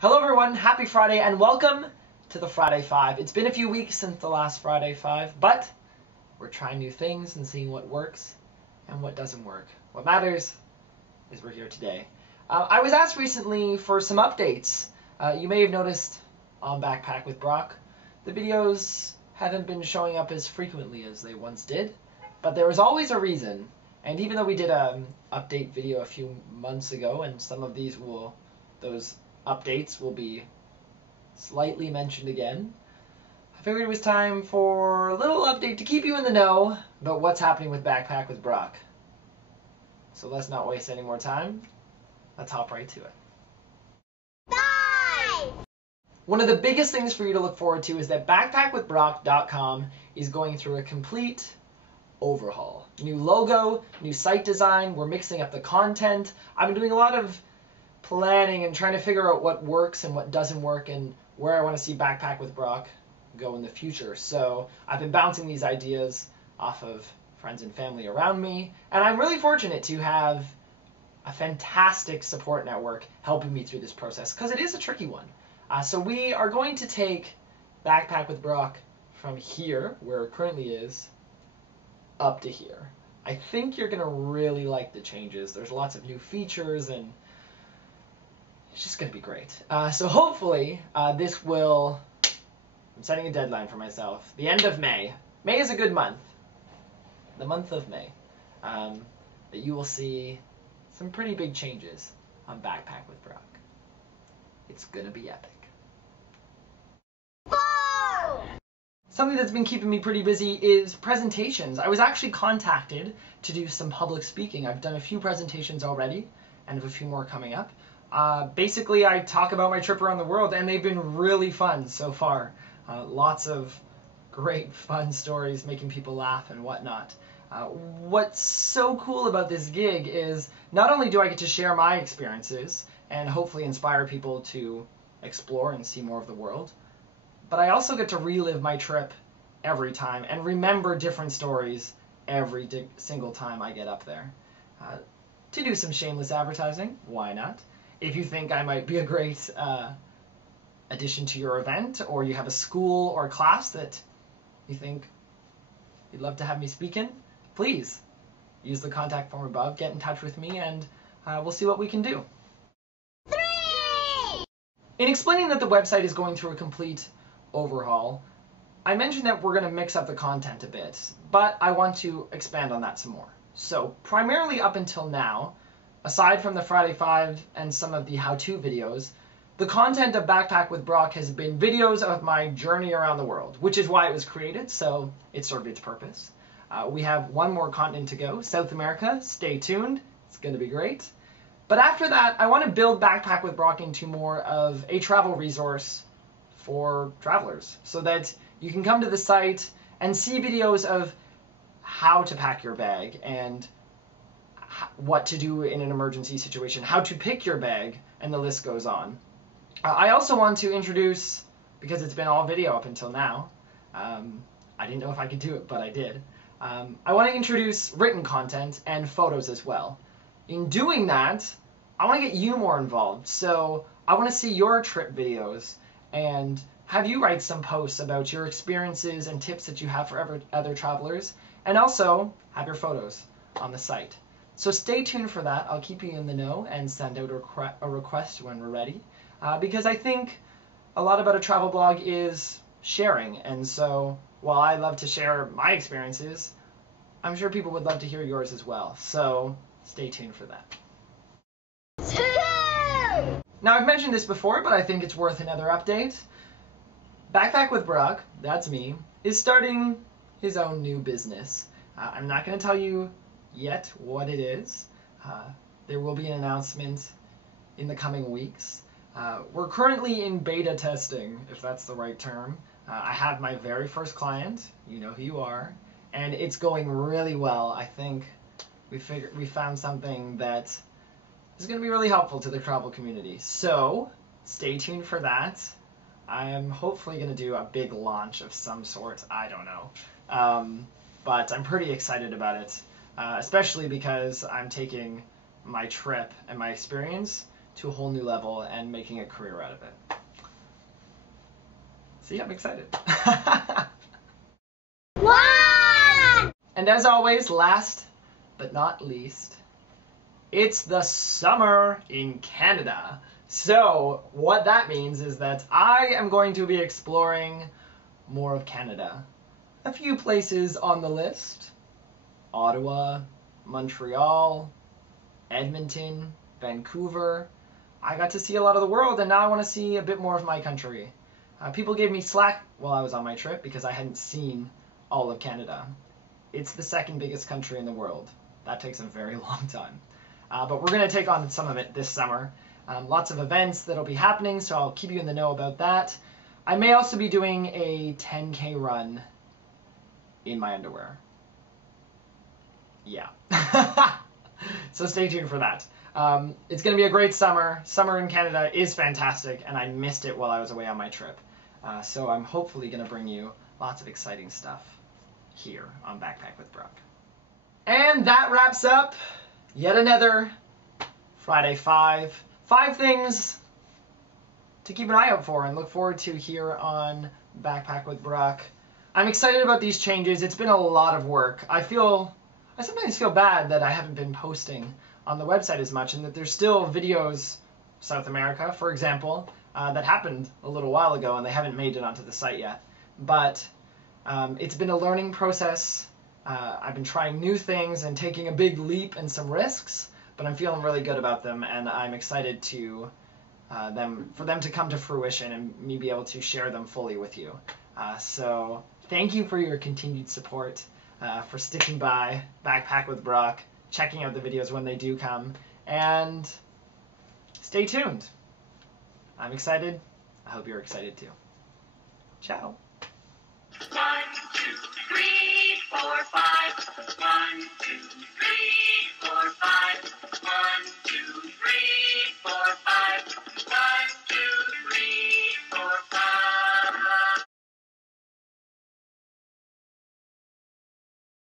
Hello everyone, happy Friday and welcome to the Friday 5. It's been a few weeks since the last Friday 5, but we're trying new things and seeing what works and what doesn't work. What matters is we're here today. I was asked recently for some updates. You may have noticed on Backpack with Brock, the videos haven't been showing up as frequently as they once did, but there was always a reason. And even though we did an update video a few months ago, and some of those updates will be slightly mentioned again, I figured it was time for a little update to keep you in the know about what's happening with Backpack with Brock. So let's not waste any more time. Let's hop right to it. Bye! One of the biggest things for you to look forward to is that BackpackWithBrock.com is going through a complete overhaul. New logo, new site design, we're mixing up the content. I've been doing a lot of planning and trying to figure out what works and what doesn't work and where I want to see Backpack with Brock go in the future. So I've been bouncing these ideas off of friends and family around me, and I'm really fortunate to have a fantastic support network helping me through this process because it is a tricky one. So we are going to take Backpack with Brock from here, where it currently is, up to here. I think you're going to really like the changes. There's lots of new features and it's just going to be great. So hopefully this will, I'm setting a deadline for myself, the end of May. May is a good month. The month of May. That you will see some pretty big changes on Backpack with Brock. It's going to be epic. Whoa! Something that's been keeping me pretty busy is presentations. I was actually contacted to do some public speaking. I've done a few presentations already and have a few more coming up. Basically, I talk about my trip around the world, and they've been really fun so far. Lots of great fun stories, making people laugh and whatnot. What's so cool about this gig is not only do I get to share my experiences and hopefully inspire people to explore and see more of the world, but I also get to relive my trip every time and remember different stories every single time I get up there. To do some shameless advertising, why not? If you think I might be a great addition to your event, or you have a school or class that you think you'd love to have me speak in, please use the contact form above, get in touch with me, and we'll see what we can do. 3! In explaining that the website is going through a complete overhaul, I mentioned that we're going to mix up the content a bit, but I want to expand on that some more. So primarily up until now, aside from the Friday 5 and some of the how-to videos, the content of Backpack with Brock has been videos of my journey around the world, which is why it was created, so it served its purpose. We have one more continent to go, South America. Stay tuned. It's going to be great. But after that, I want to build Backpack with Brock into more of a travel resource for travelers so that you can come to the site and see videos of how to pack your bag and what to do in an emergency situation, how to pick your bag, and the list goes on. I also want to introduce, because it's been all video up until now, I didn't know if I could do it, but I did. I want to introduce written content and photos as well. In doing that, I want to get you more involved. So I want to see your trip videos and have you write some posts about your experiences and tips that you have for other travelers, and also have your photos on the site. So stay tuned for that. I'll keep you in the know and send out a request when we're ready. Because I think a lot about a travel blog is sharing. And so while I love to share my experiences, I'm sure people would love to hear yours as well. So stay tuned for that. 2! Now, I've mentioned this before, but I think it's worth another update. Backpack with Brock, that's me, is starting his own new business. I'm not going to tell you yet what it is. There will be an announcement in the coming weeks. We're currently in beta testing, if that's the right term. I have my very first client, you know who you are, and it's going really well. I think we found something that is going to be really helpful to the travel community. So stay tuned for that. I am hopefully going to do a big launch of some sort. I don't know. But I'm pretty excited about it, especially because I'm taking my trip and my experience to a whole new level and making a career out of it. See, I'm excited. 1. And as always, last but not least, it's the summer in Canada. So what that means is that I am going to be exploring more of Canada. A few places on the list: Ottawa, Montreal, Edmonton, Vancouver. I got to see a lot of the world, and now I want to see a bit more of my country. People gave me slack while I was on my trip because I hadn't seen all of Canada. It's the second biggest country in the world. That takes a very long time. But we're going to take on some of it this summer. Lots of events that'll be happening, so I'll keep you in the know about that. I may also be doing a 10K run in my underwear. Yeah. So stay tuned for that. It's going to be a great summer. Summer in Canada is fantastic, and I missed it while I was away on my trip. So I'm hopefully going to bring you lots of exciting stuff here on Backpack with Brooke. And that wraps up yet another Friday 5. 5 things to keep an eye out for and look forward to here on Backpack with Brooke. I'm excited about these changes. It's been a lot of work. I sometimes feel bad that I haven't been posting on the website as much, and that there's still videos, South America, for example, that happened a little while ago, and they haven't made it onto the site yet. But it's been a learning process. I've been trying new things and taking a big leap and some risks, but I'm feeling really good about them, and I'm excited to for them to come to fruition and me be able to share them fully with you. So thank you for your continued support, for sticking by Backpack with Brooke, checking out the videos when they do come, and stay tuned. I'm excited. I hope you're excited too. Ciao. 1, 2, 3, 4, 5. 1, 2, 3.